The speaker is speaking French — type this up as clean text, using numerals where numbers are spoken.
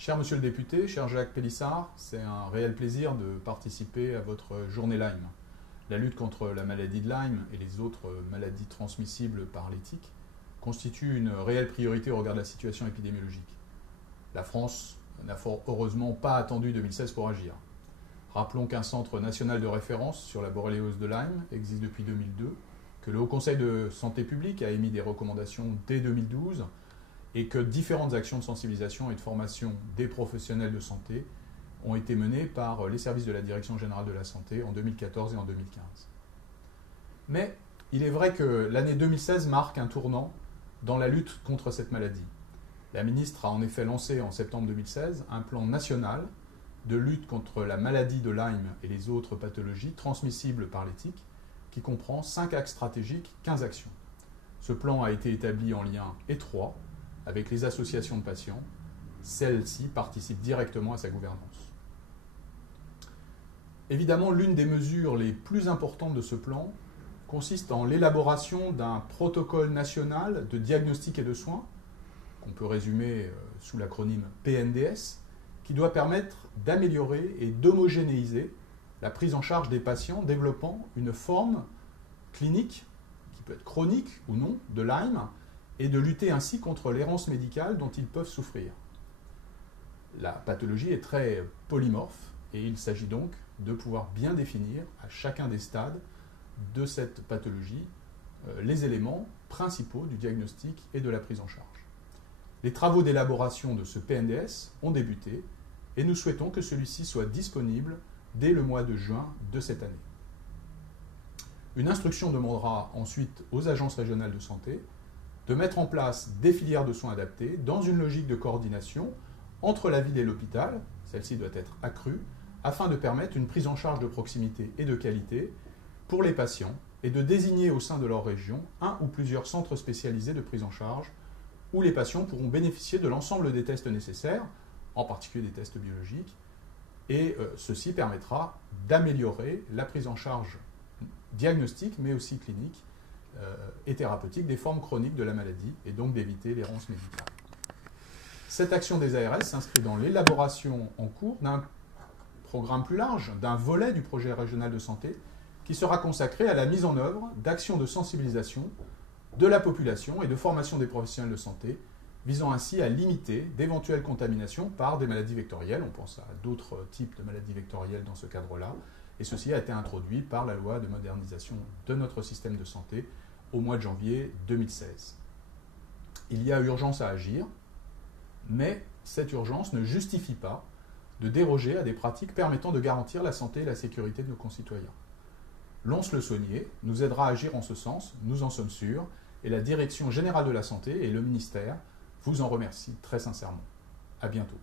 Cher Monsieur le député, cher Jacques Pélissard, c'est un réel plaisir de participer à votre journée Lyme. La lutte contre la maladie de Lyme et les autres maladies transmissibles par les tiques constitue une réelle priorité au regard de la situation épidémiologique. La France n'a fort heureusement pas attendu 2016 pour agir. Rappelons qu'un centre national de référence sur la borréliose de Lyme existe depuis 2002, que le Haut Conseil de santé publique a émis des recommandations dès 2012 et que différentes actions de sensibilisation et de formation des professionnels de santé ont été menées par les services de la Direction générale de la santé en 2014 et en 2015. Mais il est vrai que l'année 2016 marque un tournant dans la lutte contre cette maladie. La ministre a en effet lancé en septembre 2016 un plan national de lutte contre la maladie de Lyme et les autres pathologies transmissibles par les tiques qui comprend 5 axes stratégiques, 15 actions. Ce plan a été établi en lien étroit avec les associations de patients. Celles-ci participent directement à sa gouvernance. Évidemment, l'une des mesures les plus importantes de ce plan consiste en l'élaboration d'un protocole national de diagnostic et de soins, qu'on peut résumer sous l'acronyme PNDS, qui doit permettre d'améliorer et d'homogénéiser la prise en charge des patients développant une forme clinique, qui peut être chronique ou non, de Lyme, et de lutter ainsi contre l'errance médicale dont ils peuvent souffrir. La pathologie est très polymorphe et il s'agit donc de pouvoir bien définir à chacun des stades de cette pathologie les éléments principaux du diagnostic et de la prise en charge. Les travaux d'élaboration de ce PNDS ont débuté et nous souhaitons que celui-ci soit disponible dès le mois de juin de cette année. Une instruction demandera ensuite aux agences régionales de santé de mettre en place des filières de soins adaptées dans une logique de coordination entre la ville et l'hôpital, celle-ci doit être accrue, afin de permettre une prise en charge de proximité et de qualité pour les patients et de désigner au sein de leur région un ou plusieurs centres spécialisés de prise en charge où les patients pourront bénéficier de l'ensemble des tests nécessaires, en particulier des tests biologiques, et ceci permettra d'améliorer la prise en charge diagnostique mais aussi clinique et thérapeutique des formes chroniques de la maladie et donc d'éviter l'errance médicale. Cette action des ARS s'inscrit dans l'élaboration en cours d'un programme plus large, d'un volet du projet régional de santé qui sera consacré à la mise en œuvre d'actions de sensibilisation de la population et de formation des professionnels de santé, visant ainsi à limiter d'éventuelles contaminations par des maladies vectorielles. On pense à d'autres types de maladies vectorielles dans ce cadre-là, et ceci a été introduit par la loi de modernisation de notre système de santé au mois de janvier 2016. Il y a urgence à agir, mais cette urgence ne justifie pas de déroger à des pratiques permettant de garantir la santé et la sécurité de nos concitoyens. Lons-le-Saunier nous aidera à agir en ce sens, nous en sommes sûrs, et la Direction générale de la santé et le ministère vous en remercient très sincèrement. À bientôt.